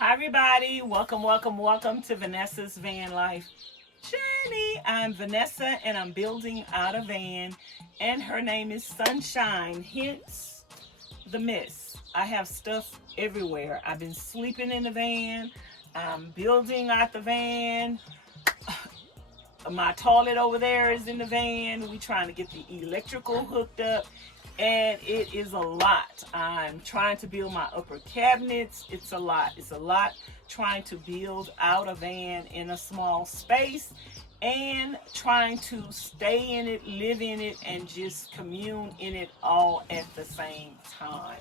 Hi everybody, welcome to Vanessa's Van Life Journey. I'm Vanessa and I'm building out a van and her name is Sunshine, hence the mess. I have stuff everywhere. I've been sleeping in the van, I'm building out the van. My toilet over there is in the van. We trying to get the electrical hooked up and it is a lot. I'm trying to build my upper cabinets. It's a lot trying to build out a van in a small space and trying to stay in it, live in it, and just commune in it all at the same time.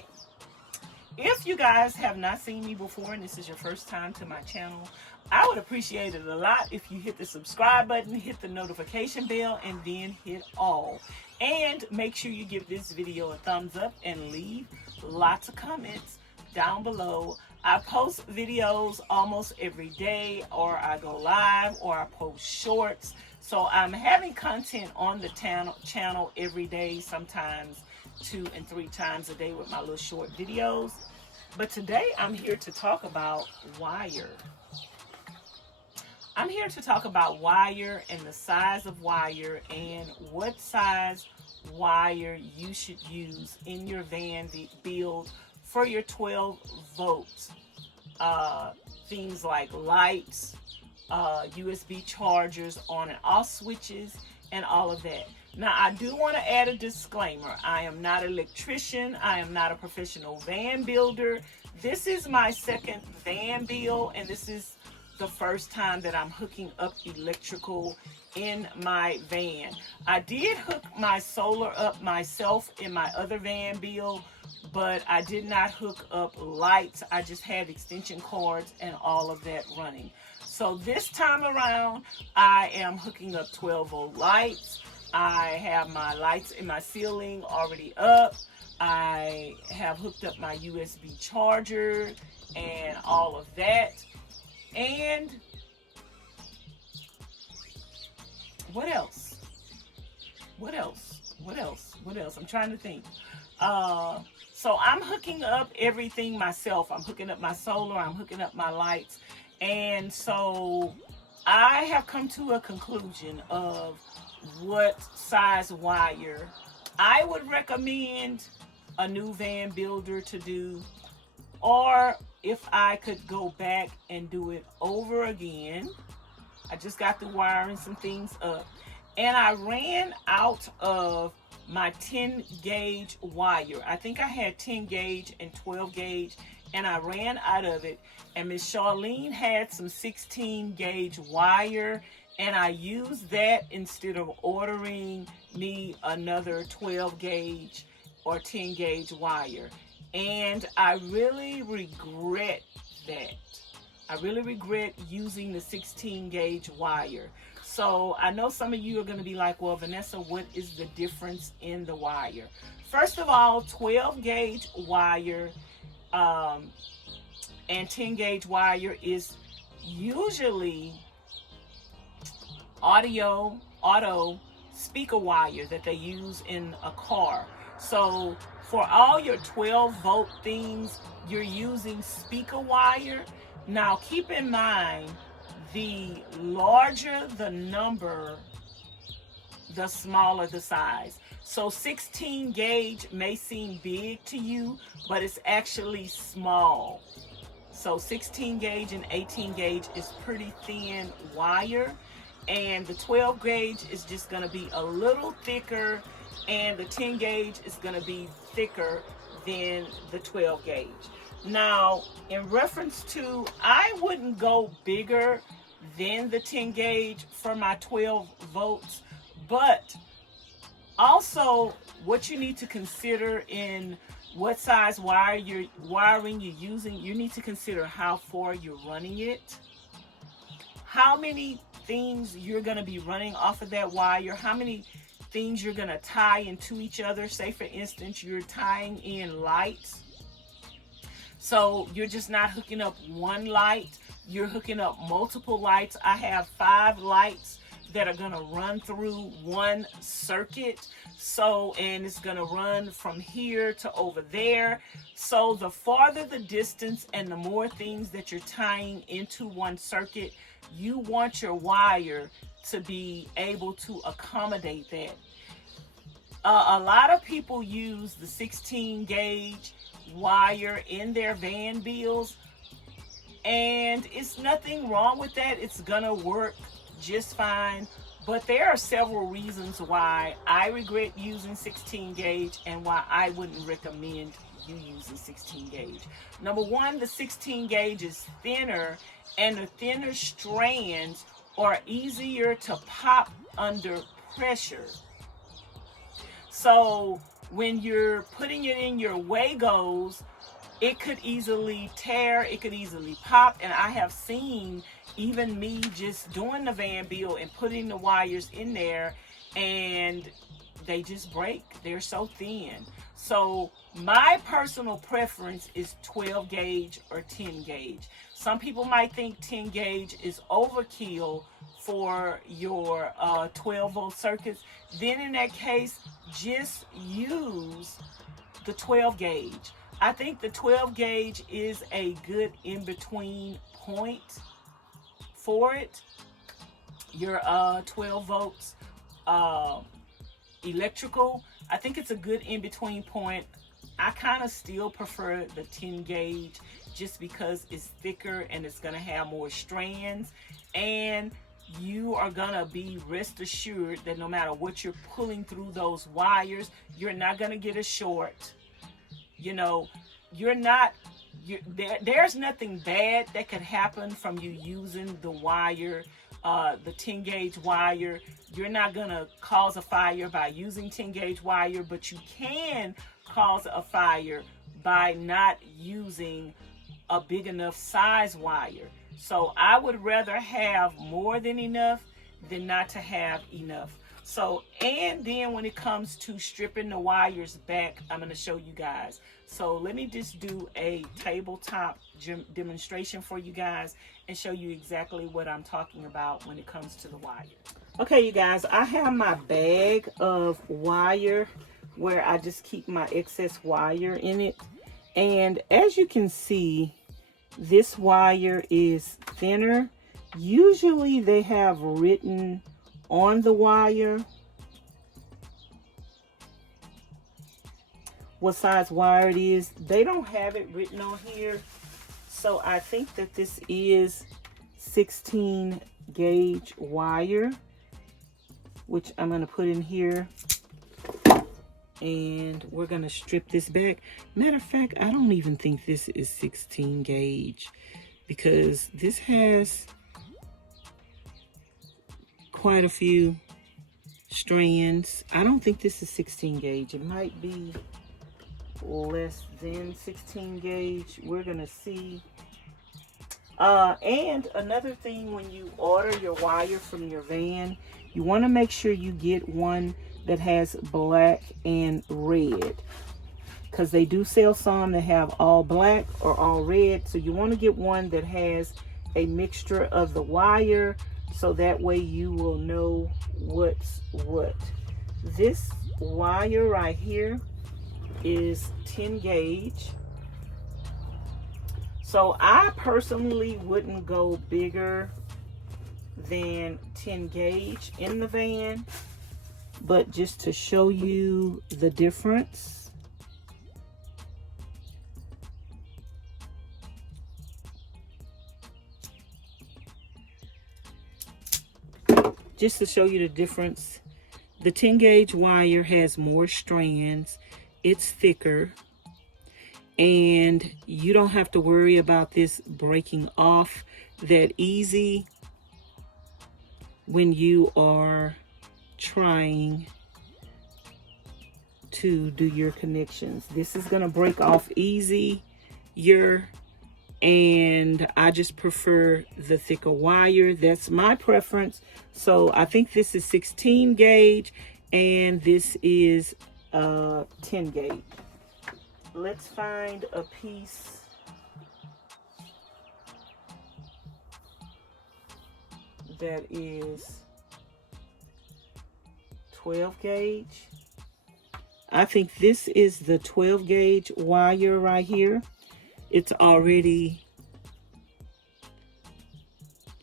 If you guys have not seen me before and this is your first time to my channel, I would appreciate it a lot if you hit the subscribe button, hit the notification bell, and then hit all. And make sure you give this video a thumbs up and leave lots of comments down below. I post videos almost every day, or I go live, or I post shorts. So I'm having content on the channel every day, sometimes 2 and 3 times a day with my little short videos. But today I'm here to talk about wire. I'm here to talk about wire and the size of wire and what size wire you should use in your van build for your 12 volt things like lights, USB chargers, on and off switches, and all of that. Now, I do want to add a disclaimer. I am not an electrician. I am not a professional van builder. This is my second van build, and this is the first time that I'm hooking up electrical in my van. I did hook my solar up myself in my other van build, but I did not hook up lights. I just had extension cords and all of that running. So this time around, I am hooking up 12 volt lights. I have my lights in my ceiling already up. I have hooked up my USB charger and all of that. And what else? I'm trying to think. So I'm hooking up everything myself. I'm hooking up my solar, I'm hooking up my lights. And so I have come to a conclusion of what size wire I would recommend a new van builder to do, or if I could go back and do it over again. I just got the wiring some things up and I ran out of my 10 gauge wire. I think I had 10 gauge and 12 gauge and I ran out of it, and Miss Charlene had some 16 gauge wire and I used that instead of ordering me another 12 gauge or 10 gauge wire. And I really regret that. I really regret using the 16 gauge wire. So I know some of you are going to be like, well, Vanessa, what is the difference in the wire? First of all, 12 gauge wire and 10 gauge wire is usually auto speaker wire that they use in a car. So for all your 12 volt things, you're using speaker wire. Now keep in mind, the larger the number, the smaller the size. So 16 gauge may seem big to you, but it's actually small. So 16 gauge and 18 gauge is pretty thin wire, and the 12 gauge is just going to be a little thicker, and the 10 gauge is going to be thicker than the 12 gauge. Now, in reference to, I wouldn't go bigger than the 10 gauge for my 12 volts, but also what you need to consider in what size wiring you're using, you need to consider how far you're running it, how many things you're going to be running off of that wire, how many things you're going to tie into each other. Say for instance, you're tying in lights, so you're just not hooking up one light, you're hooking up multiple lights. I have 5 lights that are going to run through one circuit. So, and it's going to run from here to over there. So the farther the distance and the more things that you're tying into one circuit, you want your wire to be able to accommodate that. A lot of people use the 16 gauge wire in their van builds, and it's nothing wrong with that. It's gonna work just fine, but there are several reasons why I regret using 16 gauge and why I wouldn't recommend you using 16 gauge. Number one, the 16 gauge is thinner, and the thinner strands are easier to pop under pressure. So when you're putting it in your Wagos, it could easily tear, it could easily pop. And I have seen even me just doing the van build and putting the wires in there, and they just break. They're so thin. So my personal preference is 12 gauge or 10 gauge. Some people might think 10 gauge is overkill for your 12 volt circuits. Then in that case, just use the 12 gauge. I think the 12 gauge is a good in-between point for it. Your 12 volts electrical, I think it's a good in-between point. I kind of still prefer the 10 gauge just because it's thicker and it's going to have more strands, and you are going to be rest assured that no matter what you're pulling through those wires, you're not going to get a short. You know, there's nothing bad that could happen from you using the wire, the 10 gauge wire. You're not going to cause a fire by using 10 gauge wire, but you can cause a fire by not using a big enough size wire. So I would rather have more than enough than not to have enough. So, and then when it comes to stripping the wires back, I'm going to show you guys. So let me just do a tabletop demonstration for you guys and show you exactly what I'm talking about when it comes to the wire. Okay, you guys, I have my bag of wire where I just keep my excess wire in it. And as you can see, this wire is thinner. Usually they have written on the wire what size wire it is. They don't have it written on here, so I think that this is 16 gauge wire, which I'm going to put in here, and we're going to strip this back. Matter of fact, I don't even think this is 16 gauge because this has quite a few strands. I don't think this is 16 gauge. It might be less than 16 gauge. We're gonna see. And another thing, when you order your wire from your van, you want to make sure you get one that has black and red, because they do sell some that have all black or all red. So you want to get one that has a mixture of the wire, so that way you will know what's what. This wire right here is 10 gauge. So I personally wouldn't go bigger than 10 gauge in the van, but just to show you the difference. Just to show you the difference, the 10 gauge wire has more strands, it's thicker, and you don't have to worry about this breaking off that easy when you are trying to do your connections. This is going to break off easier, and I just prefer the thicker wire. That's my preference. So I think this is 16 gauge and this is 10 gauge. Let's find a piece that is 12 gauge. I think this is the 12 gauge wire right here. It's already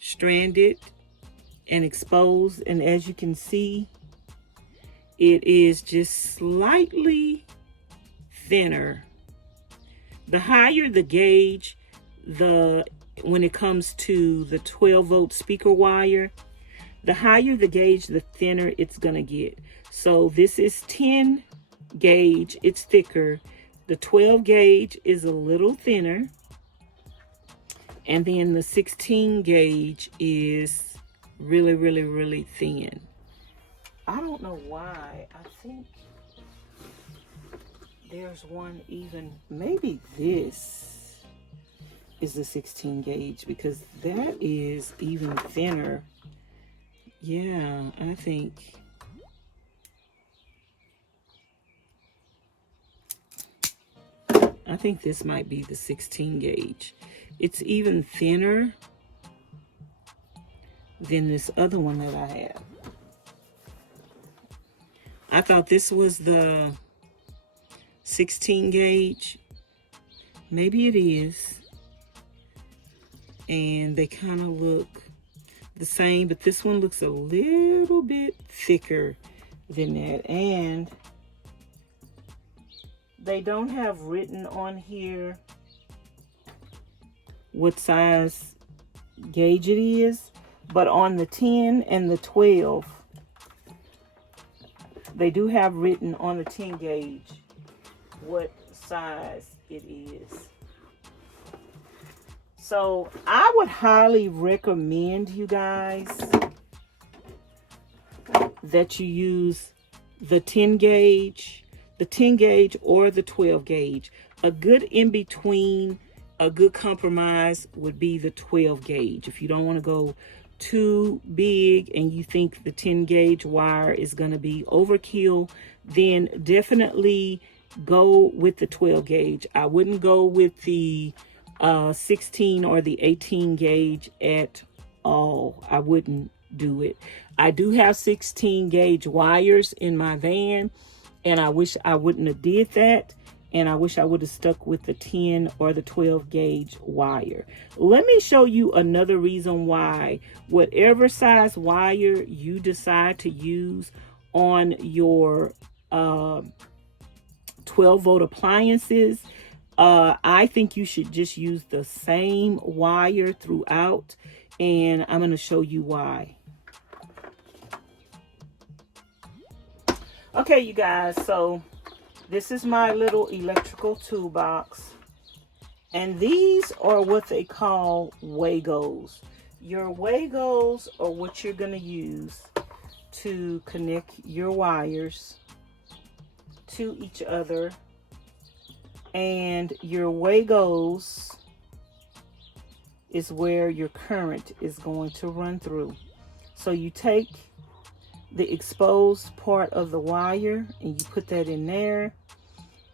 stranded and exposed, and as you can see, it is just slightly thinner. The higher the gauge, when it comes to the 12-volt speaker wire, the higher the gauge, the thinner it's gonna get. So this is 10 gauge, it's thicker. The 12 gauge is a little thinner. And then the 16 gauge is really, really, really thin. I don't know why. I think there's one even, maybe this is the 16 gauge, because that is even thinner. Yeah, I think this might be the 16 gauge. It's even thinner than this other one that I have. I thought this was the 16 gauge. Maybe it is. And they kind of look the same, but this one looks a little bit thicker than that. And they don't have written on here what size gauge it is, but on the 10 and the 12, they do have written on the 10 gauge what size it is. So I would highly recommend you guys that you use the 10 gauge, or the 12 gauge. A good in between, a good compromise would be the 12 gauge. If you don't want to go too big and you think the 10 gauge wire is going to be overkill, then definitely go with the 12 gauge. I wouldn't go with the 16 or the 18 gauge at all. I wouldn't do it. I do have 16 gauge wires in my van, and I wish I wouldn't have did that. And I wish I would have stuck with the 10 or the 12 gauge wire. Let me show you another reason why whatever size wire you decide to use on your 12-volt appliances, I think you should just use the same wire throughout, and I'm going to show you why. Okay, you guys, so this is my little electrical toolbox, and these are what they call Wagos. Your Wagos are what you're going to use to connect your wires to each other, and your Wagos is where your current is going to run through. So you take the exposed part of the wire and you put that in there,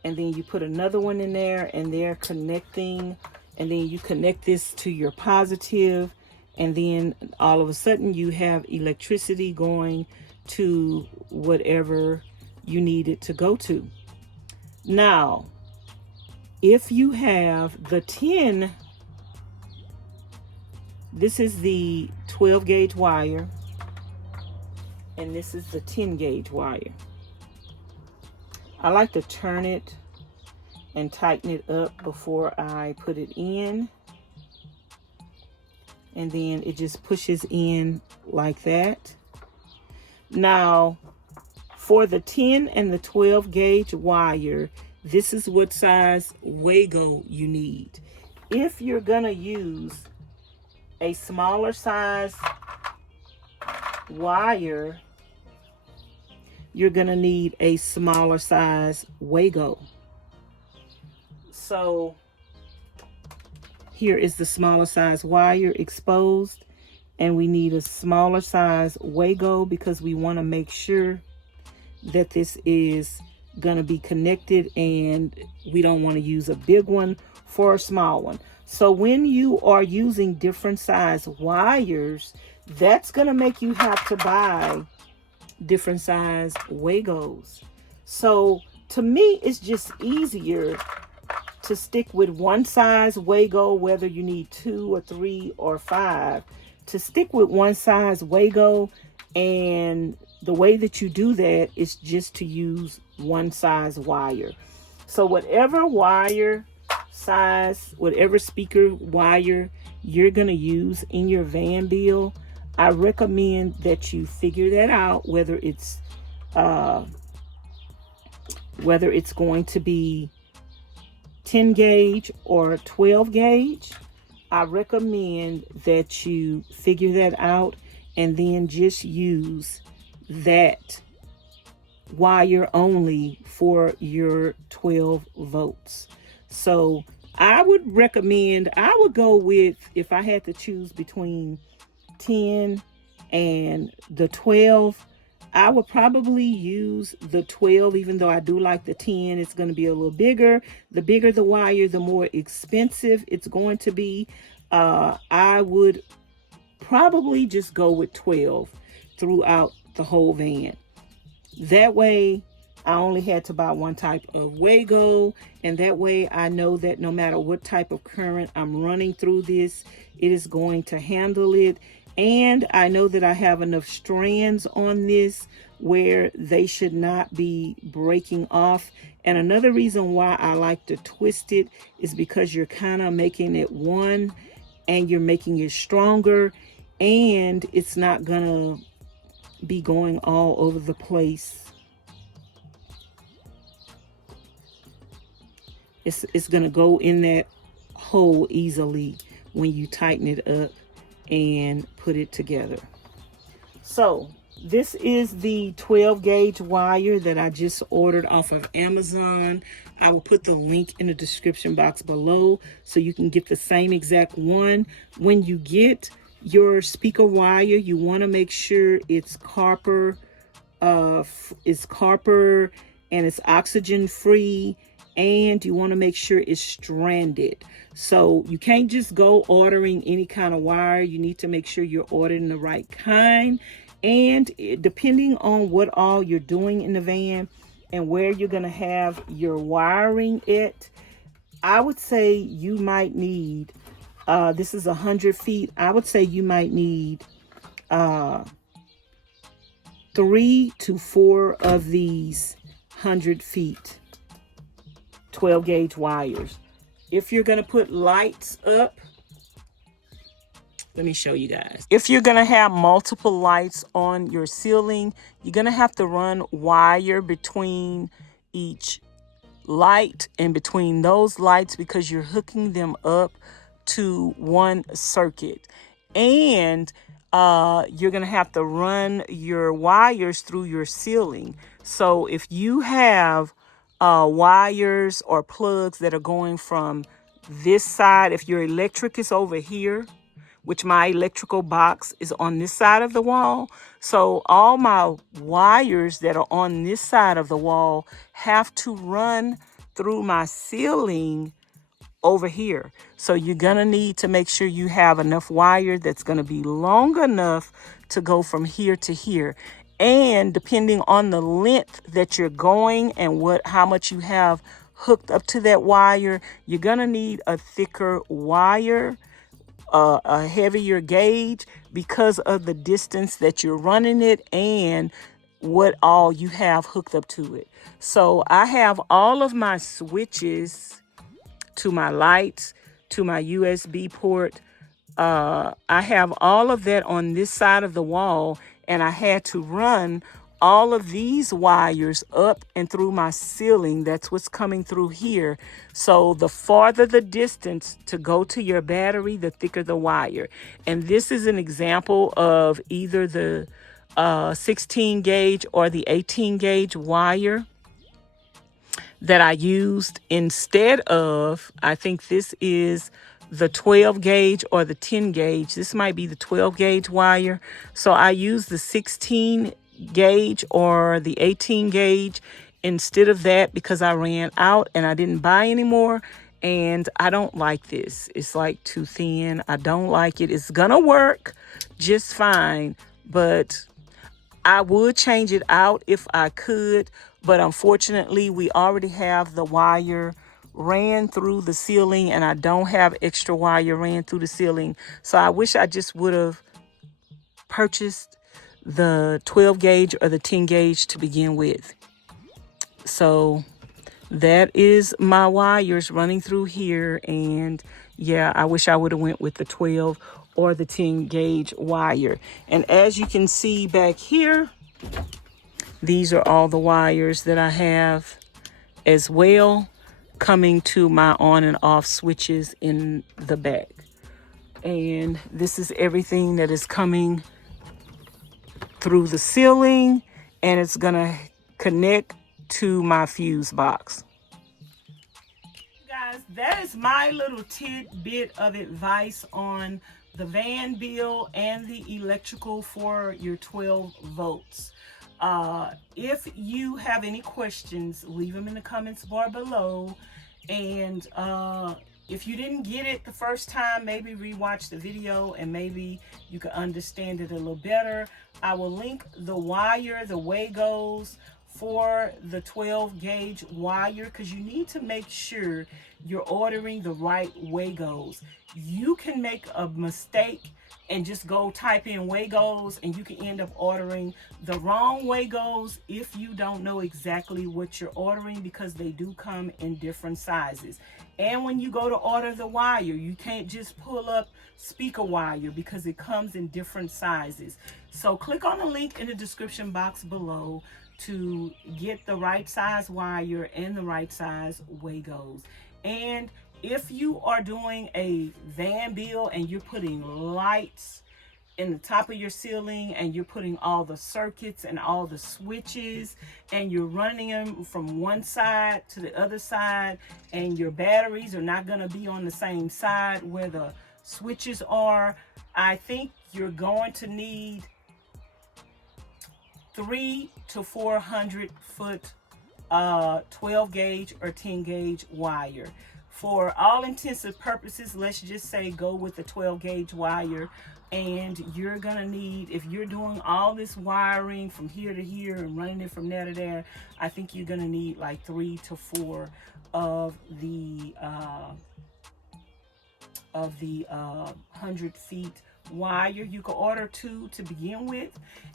and then you put another one in there, and they're connecting, and then you connect this to your positive, and then all of a sudden you have electricity going to whatever you need it to go to. Now, if you have the 10, this is the 12 gauge wire, and this is the 10 gauge wire. I like to turn it and tighten it up before I put it in, and then it just pushes in like that. Now, for the 10 and the 12 gauge wire, this is what size Wago you need. If you're gonna use a smaller size wire, you're gonna need a smaller size Wago. So here is the smaller size wire exposed, and we need a smaller size Wago because we want to make sure that this is gonna be connected, and we don't want to use a big one for a small one. So when you are using different size wires, that's gonna make you have to buy different size Wagos. So to me, it's just easier to stick with one size Wago, whether you need 2 or 3 or 5, to stick with one size Wago. And the way that you do that is just to use one size wire. So whatever wire size, whatever speaker wire you're going to use in your van bill, I recommend that you figure that out, whether it's going to be 10 gauge or 12 gauge. I recommend that you figure that out and then just use that wire only for your 12 volts. So I would go with, if I had to choose between 10 and the 12, I would probably use the 12, even though I do like the 10. It's going to be a little bigger. The bigger the wire, the more expensive it's going to be. I would probably just go with 12 throughout the whole van. That way, I only had to buy one type of Wago, and that way I know that no matter what type of current I'm running through this, it is going to handle it. And I know that I have enough strands on this where they should not be breaking off. And another reason why I like to twist it is because you're kind of making it one and you're making it stronger, and it's not gonna be going all over the place. It's gonna go in that hole easily when you tighten it up and put it together. So this is the 12 gauge wire that I just ordered off of Amazon. I will put the link in the description box below so you can get the same exact one. When you get your speaker wire, you want to make sure it's copper, and it's oxygen free, and you want to make sure it's stranded. So you can't just go ordering any kind of wire. You need to make sure you're ordering the right kind. And depending on what all you're doing in the van and where you're going to have your wiring at, I would say you might need, this is 100 feet. I would say you might need 3 to 4 of these 100 feet 12 gauge wires. If you're going to put lights up, let me show you guys. If you're going to have multiple lights on your ceiling, you're going to have to run wire between each light and between those lights, because you're hooking them up to one circuit. And you're going to have to run your wires through your ceiling. So if you have wires or plugs that are going from this side, if your electric is over here, which my electrical box is on this side of the wall, so all my wires that are on this side of the wall have to run through my ceiling over here. So you're gonna need to make sure you have enough wire that's gonna be long enough to go from here to here. And depending on the length that you're going and how much you have hooked up to that wire, you're gonna need a thicker wire, a heavier gauge, because of the distance that you're running it and what all you have hooked up to it. So I have all of my switches to my lights, to my USB port. I have all of that on this side of the wall, and I had to run all of these wires up and through my ceiling. That's what's coming through here. So the farther the distance to go to your battery, the thicker the wire. And this is an example of either the 16 gauge or the 18 gauge wire that I used instead of, I think this is the 12 gauge or the 10 gauge. This might be the 12 gauge wire. So I used the 16 gauge or the 18 gauge instead of that because I ran out and I didn't buy any more. And I don't like this. It's like too thin. I don't like it. It's gonna work just fine, but I would change it out if I could, but unfortunately we already have the wire ran through the ceiling, and I don't have extra wire ran through the ceiling. So I wish I just would have purchased the 12 gauge or the 10 gauge to begin with. So that is my wires running through here, and yeah, I wish I would have went with the 12 or the 10 gauge wire. And as you can see back here, these are all the wires that I have as well, coming to my on and off switches in the back. And this is everything that is coming through the ceiling, and it's gonna connect to my fuse box. Guys, that is my little tidbit of advice on the van bill and the electrical for your 12 volts. If you have any questions, leave them in the comments bar below. And if you didn't get it the first time, maybe rewatch the video and maybe you can understand it a little better. I will link the wire, the Wagos for the 12 gauge wire, because you need to make sure you're ordering the right Wagos. You can make a mistake and just go type in Wagos, and you can end up ordering the wrong Wagos if you don't know exactly what you're ordering, because they do come in different sizes. And when you go to order the wire, you can't just pull up speaker wire because it comes in different sizes. So click on the link in the description box below to get the right size wire and the right size Wagos. And if you are doing a van bill and you're putting lights in the top of your ceiling, and you're putting all the circuits and all the switches, and you're running them from one side to the other side, and your batteries are not going to be on the same side where the switches are, I think you're going to need 300 to 400 foot 12 gauge or 10 gauge wire. For all intensive purposes, let's just say go with the 12 gauge wire, and you're gonna need, if you're doing all this wiring from here to here and running it from there to there, I think you're gonna need like 3 to 4 of the 100 feet wire. You can order 2 to begin with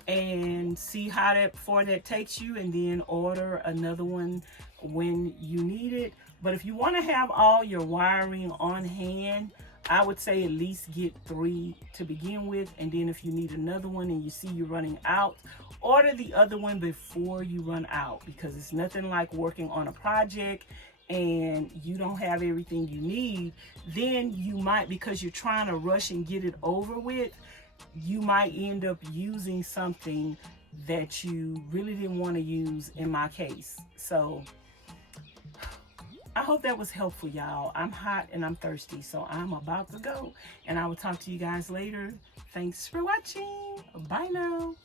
and see how far that takes you, and then order another one when you need it. But if you want to have all your wiring on hand, I would say at least get 3 to begin with, and then if you need another one and you see you're running out, order the other one before you run out, because it's nothing like working on a project and you don't have everything you need. Then you might, because you're trying to rush and get it over with, you might end up using something that you really didn't want to use, in my case. So I hope that was helpful, y'all. I'm hot and I'm thirsty, so I'm about to go, and I will talk to you guys later. Thanks for watching. Bye now.